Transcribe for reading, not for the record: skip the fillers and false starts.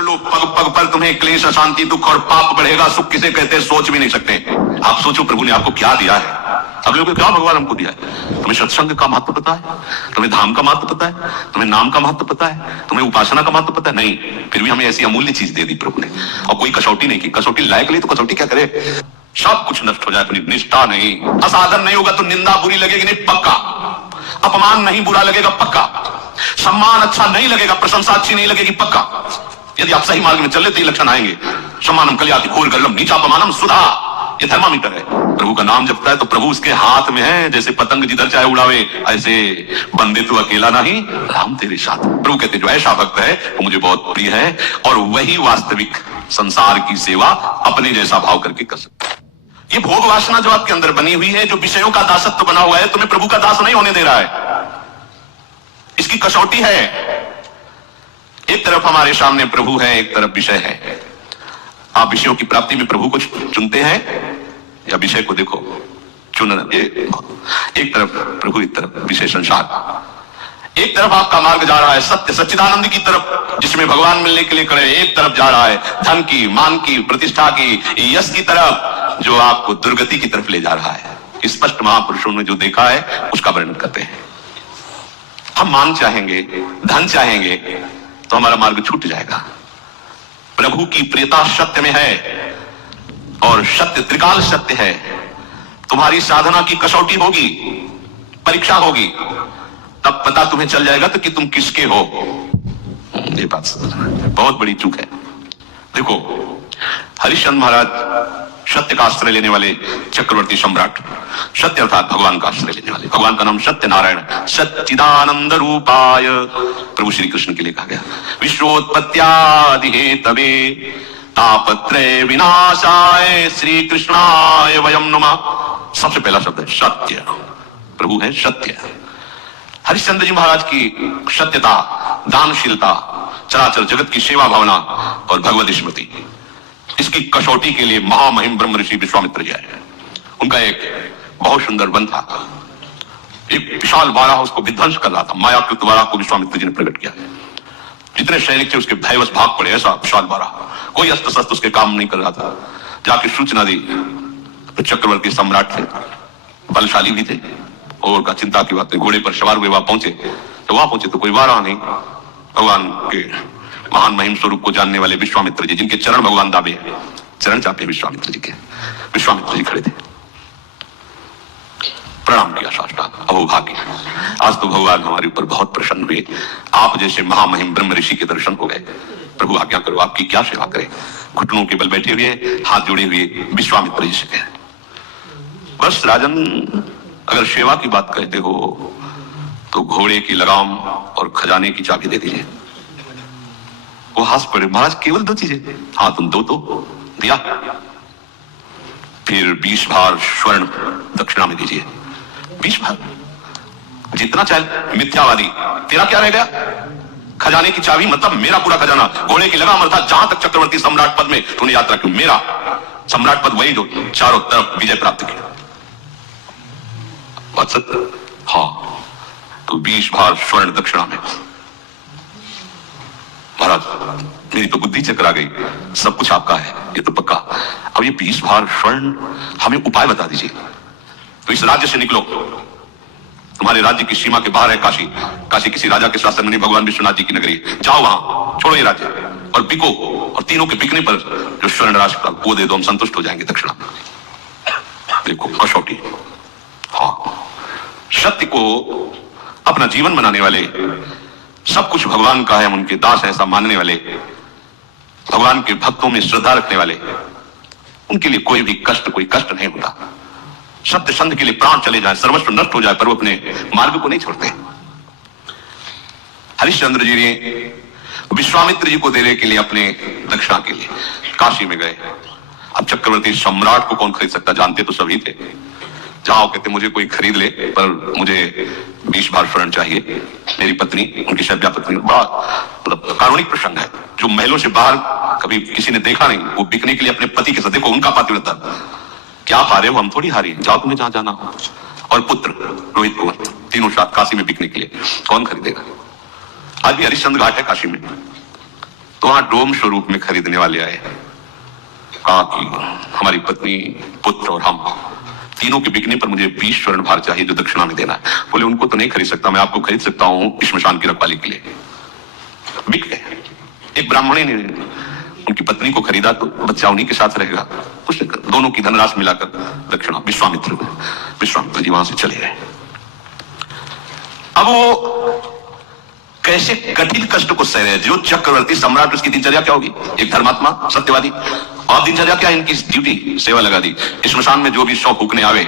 लो, पग पग पर तुम्हें क्लेश, अशांति, दुख और पाप बढ़ेगा। सुख किसे कहते हैं सोच भी नहीं सकते। आप सोचो प्रभु ने आपको क्या दिया है। अब लोगों को क्या भगवान हमको दिया है? तुम्हें सत्संग का महत्व पता है? तुम्हें धाम का महत्व पता है? तुम्हें नाम का महत्व पता है? तुम्हें उपासना का महत्व पता है? नहीं। फिर भी हमें ऐसी अमूल्य चीज दे दी प्रभु ने, और कोई कसौटी नहीं की। कसौटी लायक ली तो कसौटी क्या करे? सब कुछ नष्ट हो जाए, अपनी निष्ठा नहीं, असाधन नहीं होगा तो निंदा बुरी लगेगी नहीं, पक्का। अपमान नहीं बुरा लगेगा, पक्का। सम्मान अच्छा नहीं लगेगा, प्रशंसा अच्छी नहीं लगेगी, पक्का। यदि आप सही मार्ग में चले तो ये लक्षण आएंगे। सम्मानम कल्याति घोर गर्लम नीचापमानम सुधा, ये थर्मामीटर है। प्रभु का नाम जपता है तो प्रभु उसके हाथ में है। जैसे पतंग जिधर चाहे उड़ावे, ऐसे बंदे तो अकेला नहीं, राम तेरे साथ। प्रभु कहते जो ऐसा भक्त है वो मुझे बहुत प्रिय है, और वही वास्तविक संसार की सेवा अपने जैसा भाव करके कर सकता है। ये भोग वासना जो आपके अंदर बनी हुई है, जो विषयों का दासत्व बना हुआ है, तुम्हें प्रभु का दास नहीं होने दे रहा है। इसकी कसौटी है। एक तरफ हमारे सामने प्रभु है, एक तरफ विषय है। आप विषयों की प्राप्ति में प्रभु को चुनते हैं या विषय को? देखो, चुनना एक तरफ प्रभु, एक तरफ विषय संसार। एक तरफ आपका मार्ग जा रहा है सत्य सच्चिदानंद की तरफ, जिसमें भगवान मिलने के लिए खड़े। एक तरफ जा रहा है धन की, मान की, प्रतिष्ठा की, यश की तरफ, जो आपको दुर्गति की तरफ ले जा रहा है। स्पष्ट महापुरुषों ने जो देखा है उसका वर्णन करते हैं। हम मान चाहेंगे, धन चाहेंगे तो हमारा मार्ग छूट जाएगा। प्रभु की प्रियता सत्य में है, और सत्य त्रिकाल सत्य है। तुम्हारी साधना की कसौटी होगी, परीक्षा होगी, तब पता तुम्हें चल जाएगा तो कि तुम किसके हो। ये बात बहुत बड़ी चूक है। देखो, हरिश्चंद्र महाराज सत्य का आश्रय लेने वाले चक्रवर्ती सम्राट, सत्य अर्थात भगवान का आश्रय लेने वाले। भगवान का नाम सत्यनारायण, सच्चिदानंद रूपाय प्रभु श्री कृष्ण के लिए कहा गया। विश्वोत्पत्त्यादि हेतवे तापत्रय विनाशाय श्री कृष्णाय वयम नमः। सबसे पहला शब्द है सत्य। प्रभु है सत्य। हरिश्चंद्र जी महाराज की सत्यता, दानशीलता, चराचर जगत की सेवा भावना और भगवत स्मृति, इसकी कसौटी के लिए महामहिम ब्रह्म ऋषि विश्वामित्र जी आए। उनका एक बहुत सुंदर वन था। एक विशाल वाराह उसको विध्वंस कर रहा था। मायाकृत वाराह को विश्वामित्र जी ने प्रकट किया। जितने सैनिक थे उसके भयवश भाग पड़े। ऐसा विशाल वाराह, कोई अस्त्र शस्त्र उसके काम नहीं कर रहा था। जाके सूचना दी। तो चक्रवर्ती सम्राट थे, बलशाली भी थे, और का चिंता की बात है। घोड़े पर सवार हुए वहां पहुंचे तो कोई वाराह नहीं। भगवान के महान महिम स्वरूप को जानने वाले विश्वामित्र जी, जिनके चरण भगवान दाबे हैं, चरण चापे विश्वामित्र जी के। विश्वामित्र जी खड़े थे, प्रणाम किया साष्टांग, अहोभाग्य, आज तो भगवान हमारे ऊपर बहुत प्रसन्न हुए। आप जैसे महामहिम ब्रह्म ऋषि के दर्शन हो गए। प्रभु आज्ञा करो, आपकी क्या सेवा करें। घुटनों के बल बैठे हुए, हाथ जोड़े हुए विश्वामित्र जी से कहे, बस राजन, अगर सेवा की बात कहते हो तो घोड़े की लगाम और खजाने की चाबी दे दीजिए। वो हंस पड़े, महाराज केवल 2 चीजें? हाँ, तुम दो तो दिया। फिर 20 भार स्वर्ण दक्षिणा में दीजिए। 20 भार, जितना चाहे। मिथ्यावादी, तेरा क्या रह गया? खजाने की चाबी मतलब मेरा पूरा खजाना। घोड़े की लगाम अर्थात जहां तक चक्रवर्ती सम्राट पद में तूने यात्रा की, मेरा सम्राट पद वही जो चारों तरफ विजय प्राप्त की। हाँ, तो 20 भार स्वर्ण दक्षिणा में। महाराज, मेरी तो बुद्धि चकरा गई, सब कुछ आपका है, ये तो पक्का। अब ये 20 भार स्वर्ण, हमें उपाय बता दीजिए। तो इस राज्य से निकलो, तुम्हारे राज्य की सीमा के बाहर है काशी। काशी किसी राजा के शासन में नहीं, भगवान विश्वनाथ जी की नगरी। जाओ वहां, छोड़ो ये राज्य और बिको, और तीनों के बिकने पर जो स्वर्ण राशि का वो दे दो, हम संतुष्ट हो जाएंगे दक्षिणा। देखो कसौटी। हाँ, सत्य को अपना जीवन बनाने वाले, सब कुछ भगवान का है, हम उनके दास हैं ऐसा मानने वाले, भगवान के भक्तों में श्रद्धा रखने वाले, उनके लिए कोई भी कष्ट, कोई कष्ट नहीं होता। सत्य संध के लिए प्राण चले जाए, सर्वस्व नष्ट हो जाए, पर वो अपने मार्ग को नहीं छोड़ते। हरिश्चंद्र जी ने विश्वामित्र जी को देने के लिए अपने दक्षिणा के लिए काशी में गए। अब चक्रवर्ती सम्राट को कौन खरीद सकता, जानते तो सभी थे। जाओ, कहते मुझे कोई खरीद ले, पर मुझे 20 भार स्वर्ण चाहिए। मेरी पत्नी, उनकी शैब्या पत्नी, बड़ा मतलब कारुणिक प्रसंग है, जो महलों से बाहर कभी किसी ने देखा नहीं। वो बिकने के लिए अपने पति के साथ, देखो उनका पातिव्रता, क्या हारे हो, हम थोड़ी हारी, जाओ तुम्हें जहां जाना हो। और पुत्र रोहित कुंवर, तीनों साथ काशी में बिकने के लिए, कौन खरीदेगा। आज भी हरिश्चंद्र घाट है काशी में, तो वहां डोम स्वरूप में खरीदने वाले आए, कहा कि हमारी पत्नी, पुत्र और हम तीनों के बिकने पर मुझे 20 स्वर्ण भार चाहिए जो दक्षिणा में देना है। बोले उनको तो नहीं खरीद सकता, मैं आपको खरीद सकता हूं श्मशान की रखवाली के लिए। बिक गए। एक ब्राह्मणी ने उनकी पत्नी को खरीदा तो बच्चा उन्हीं के साथ रहेगा, उसने दोनों की धनराशि मिलाकर दक्षिणा विश्वामित्र जी वहां से चले गए। अब वो कैसे कठिन कष्ट को सह रहे हैं। जो चक्रवर्ती सम्राट, उसकी दिनचर्या क्या होगी, एक धर्मात्मा सत्यवादी, और दिनचर्या क्या, इनकी ड्यूटी सेवा लगा दी। श्मशान में जो भी शव फूकने आवे